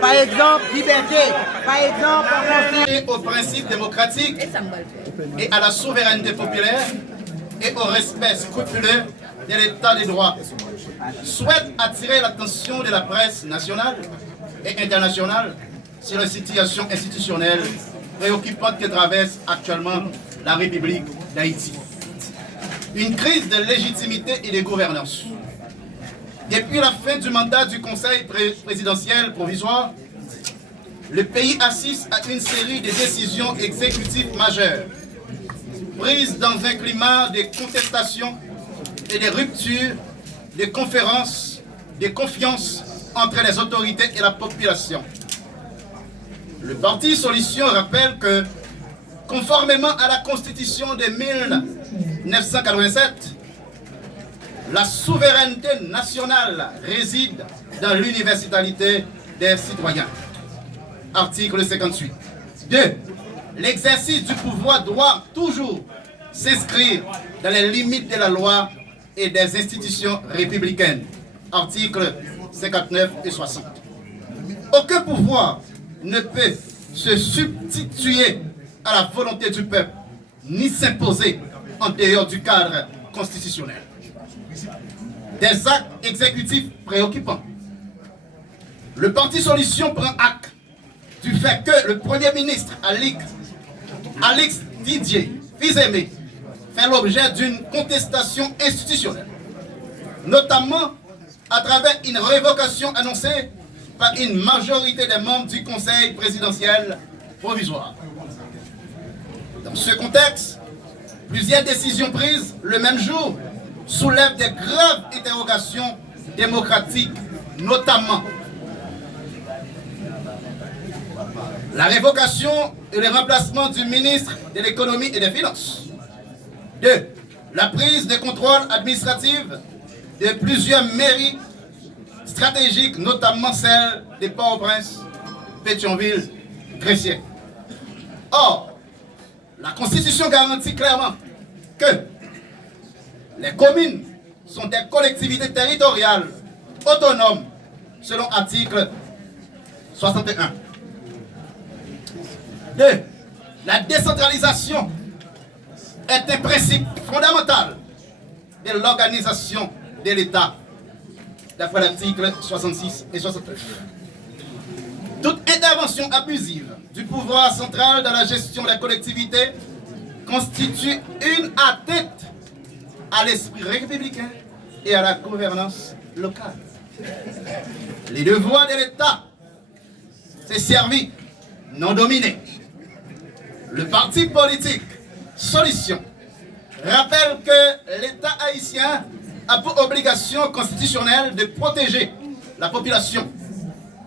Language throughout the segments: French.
Par exemple, liberté. Par exemple, aux principes démocratiques et à la souveraineté populaire et au respect scrupuleux de l'état des droits. Souhaite attirer l'attention de la presse nationale et internationale sur la situation institutionnelle préoccupante que traverse actuellement la République d'Haïti. Une crise de légitimité et de gouvernance. Depuis la fin du mandat du Conseil présidentiel provisoire, le pays assiste à une série de décisions exécutives majeures, prises dans un climat de contestation et de rupture, de conférences, de confiance entre les autorités et la population. Le parti Solution rappelle que, conformément à la Constitution de 1987, la souveraineté nationale réside dans l'universalité des citoyens. Article 58. 2. L'exercice du pouvoir doit toujours s'inscrire dans les limites de la loi et des institutions républicaines. Articles 59 et 60. Aucun pouvoir ne peut se substituer à la volonté du peuple, ni s'imposer en dehors du cadre constitutionnel. Des actes exécutifs préoccupants. Le parti Solution prend acte du fait que le Premier ministre Alix Didier Fils-Aimé fait l'objet d'une contestation institutionnelle, notamment à travers une révocation annoncée par une majorité des membres du Conseil présidentiel provisoire. Dans ce contexte, plusieurs décisions prises le même jour soulèvent des graves interrogations démocratiques, notamment la révocation et le remplacement du ministre de l'économie et des finances. 2. La prise de contrôle administratif de plusieurs mairies stratégiques, notamment celle de Port-au-Prince, Pétionville, Gressier. Or, la Constitution garantit clairement que les communes sont des collectivités territoriales autonomes selon l'article 61. 2. La décentralisation est un principe fondamental de l'organisation de l'État, d'après l'article 66 et 69. Toute intervention abusive du pouvoir central dans la gestion des collectivités constitue une atteinte à l'esprit républicain et à la gouvernance locale. Les devoirs de l'État, c'est servir, non dominer. Le parti politique Solution rappelle que l'État haïtien a pour obligation constitutionnelle de protéger la population,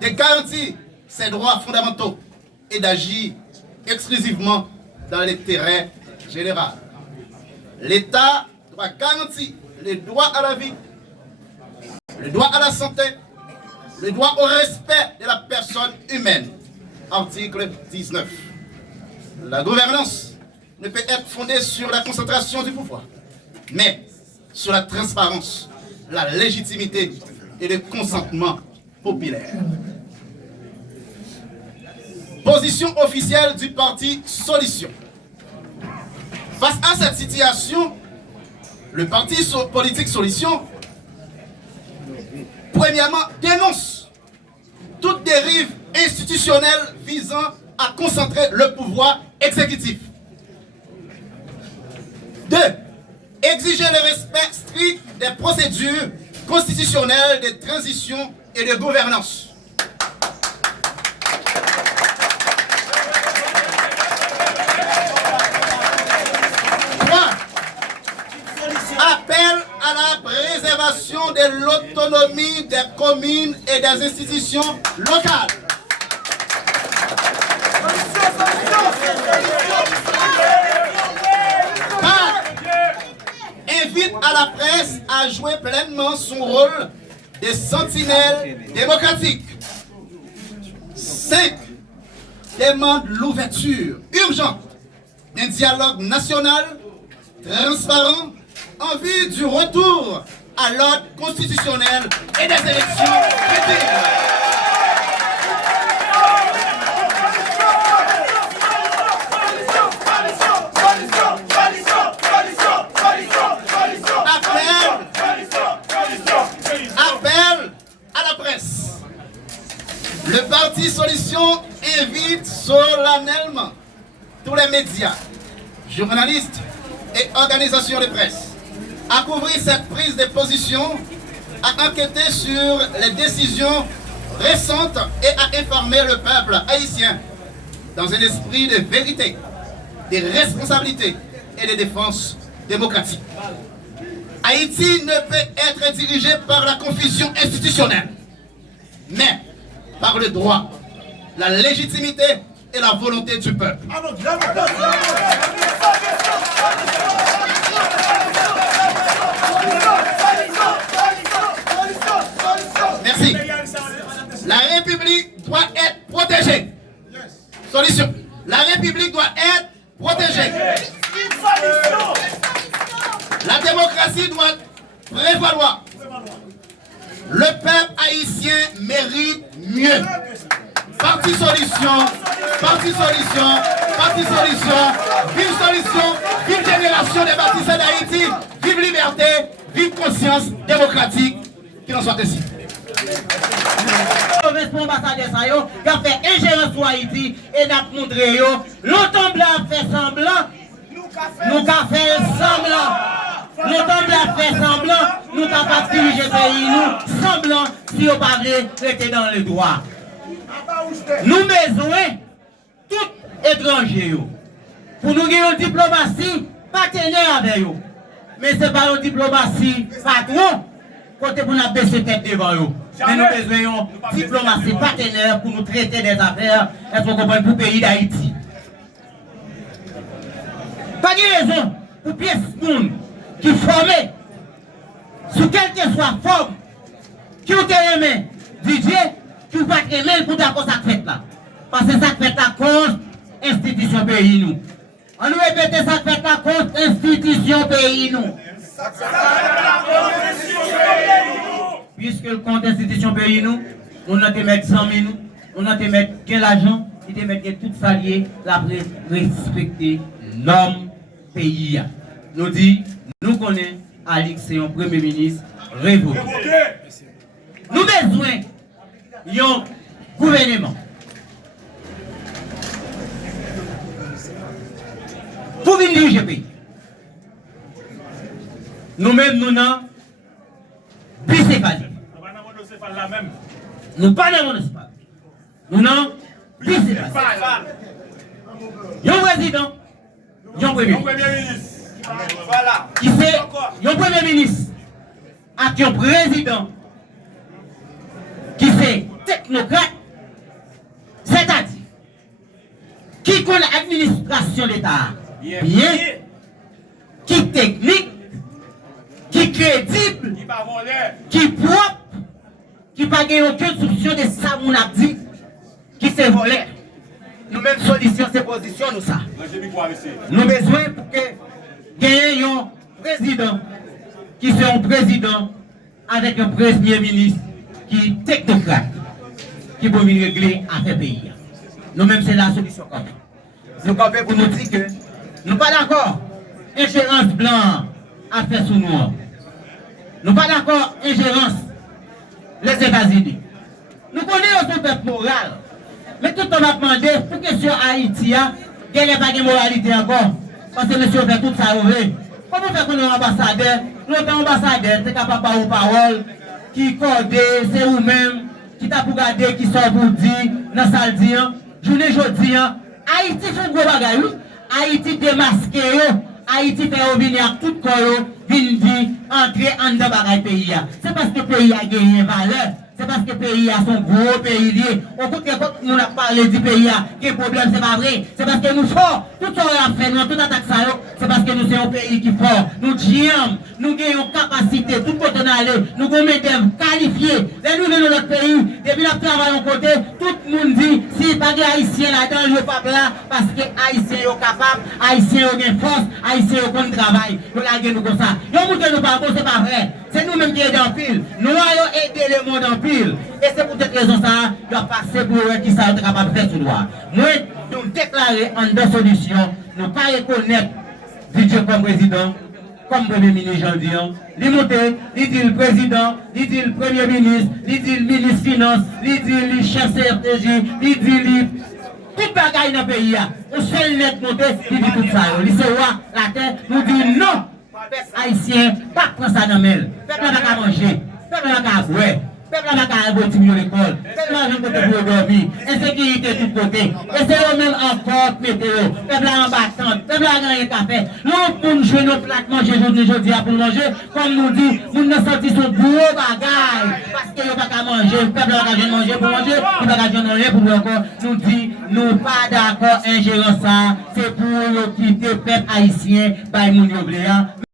de garantir ses droits fondamentaux et d'agir exclusivement dans l'intérêt général. L'État doit garantir le droit à la vie, le droit à la santé, le droit au respect de la personne humaine. Article 19. La gouvernance ne peut être fondée sur la concentration du pouvoir, mais sur la transparence, la légitimité et le consentement populaire. Position officielle du parti Solution. Face à cette situation, le parti politique Solution, premièrement, dénonce toute dérive institutionnelle visant à concentrer le pouvoir exécutif. 2. Exiger le respect strict des procédures constitutionnelles de transition et de gouvernance. 3. Appel à la préservation de l'autonomie des communes et des institutions locales. 4. Invite à la presse à jouer pleinement son rôle de sentinelle démocratique. 5. Demande l'ouverture urgente d'un dialogue national transparent en vue du retour à l'ordre constitutionnel et des élections crédibles. Solutions invite solennellement tous les médias, journalistes et organisations de presse à couvrir cette prise de position, à enquêter sur les décisions récentes et à informer le peuple haïtien dans un esprit de vérité, de responsabilité et de défense démocratique. Haïti ne peut être dirigé par la confusion institutionnelle, mais par le droit, la légitimité et la volonté du peuple. Merci. La République doit être protégée. Solution. La République doit être protégée. La démocratie doit prévaloir. Le peuple haïtien mérite mieux. Parti solution, parti solution, parti solution, vive solution, vive génération des bâtisseurs d'Haïti, vive liberté, vive conscience démocratique, qu'il en soit ainsi. Ambassadeur qui a fait ingérence sur Haïti et n'a montré longtemps blanc fait semblant, nous avons fait semblant, longtemps blanc fait semblant, nous avons diriger le pays, nous semblant si on parlait rester dans le droit. Nous besoin tout étranger pour nous gagner une diplomatie partenaire avec eux. Mais ce n'est pas une diplomatie patron côté pour nous baisser tête devant eux. Mais nous besoin d'une diplomatie partenaire pour nous traiter des affaires et pour comprendre pour le pays d'Haïti. Pas de raison pour pièce monde qui formé sous quelle que soit forme qui ont aimé DJ qui ou pas aimer pour d'accord ça fait là. Parce que ça fait la cause institution pays nous. On nous répète ça fait la cause institution pays nous. Puisque le compte institution pays nous, on a te mettre 100 000 nous, on a te mettre quel argent, il te mettre tout salier, la respecter normes pays. Nous dit, nous connaissons Alix, c'est un premier ministre révoqué. Nous besoin d'un gouvernement pour venir diriger le pays. Nous-mêmes, nous n'avons bicéphale. Nous pas dans le monocéphale. Nous n'avons bicéphale. Il y a un président, il y a un premier ministre. Voilà. Qui c'est un premier ministre avec un président qui c'est technocrate, c'est-à-dire qui connaît l'administration de l'État bien, qui technique, qui crédible, qui propre, qui n'a pas aucune soupçon de ça, mon a dit, qui s'est volé. Nous-mêmes, solution, ces positions, nous ça. Nous avons besoin pour que gagner un président qui soit un président avec un premier ministre qui est technocrate, qui peut venir régler affaires pays. Nous-mêmes, c'est la solution. Nous avons pour nous dire que nous ne sommes pas d'accord. Ingérence blanc à faire sous nous. Nous ne sommes pas d'accord. Ingérence les États-Unis. Nous connaissons ce peuple moral. Mais tout le monde a demandé pour que sur Haïti, il n'y a pas de moralité encore. Parce que monsieur fait tout ça. Comment faire qu'on est ambassadeur? L'autre ambassadeur, c'est capable de parler parole, qui code, c'est vous-même, qui t'a pour garder, qui sort pour dire, dans la salle dire, journée jeudi, Haïti fait un gros bagage. Haïti démasqué, Haïti fait revenir tout le corps, venir dire, entrer en dedans bagage pays. C'est parce que le pays a gagné valeur. C'est parce que le pays a son gros pays lié. Au contraire, quand nous avons parlé du pays, le problème, c'est pas vrai. C'est parce que nous forts. Tout ce qu'on a fait, nous avons tout attaqué ça, c'est parce que nous sommes un pays qui est fort. Nous disons, nous avons capacité, tout le monde allé, nous avons des qualifiés. Les nous venons dans notre pays, depuis notre travail en côté, tout le monde dit, si pas des Haïtiens là-dedans, ils ne sont pas là, parce que Haïtiens sont capables, Haïtiens ont une force, Haïtiens ont un travail. Nous l'avons comme ça. Nous ne nous pas, c'est pas vrai. C'est nous-mêmes qui aidons en pile. Nous avons aidé le monde en pile. Et c'est pour cette raison ça, il doit passer pour eux qui sont capables de faire tout droit. Moi, nous déclarer en deux solutions, nous ne pas reconnaître DJ comme président, comme premier ministre, j'en dis. Il monte, il dit le président, il dit le premier ministre, il dit le ministre finance, il dit le chef CRTJ, il dit le... Tout bagaille dans le pays, on seul net monté, il dit tout ça. Il se voit la terre, nous dit non. Haïtien, pas prendre ça dans le mail. Peuple n'a pas manger, peuple n'a pas boire. Peuple n'a pas aller à l'école, peuple n'a pas côté pour dormir, insécurité de tout côté. Et c'est eux-mêmes encore météo, peuple en battant, peuple n'a rien qu'à faire. Nous, pour nous jouer nos plats manger aujourd'hui pour manger, comme nous dit, nous ne sortis son gros bagaille, parce qu'il n'y a pas qu'à manger, le peuple n'a pas qu'à manger pour manger, il n'a pas qu'à manger pour boire encore. Nous dit, nous pas d'accord, ingérant ça, c'est pour nous quitter le peuple haïtien, par mon obléa,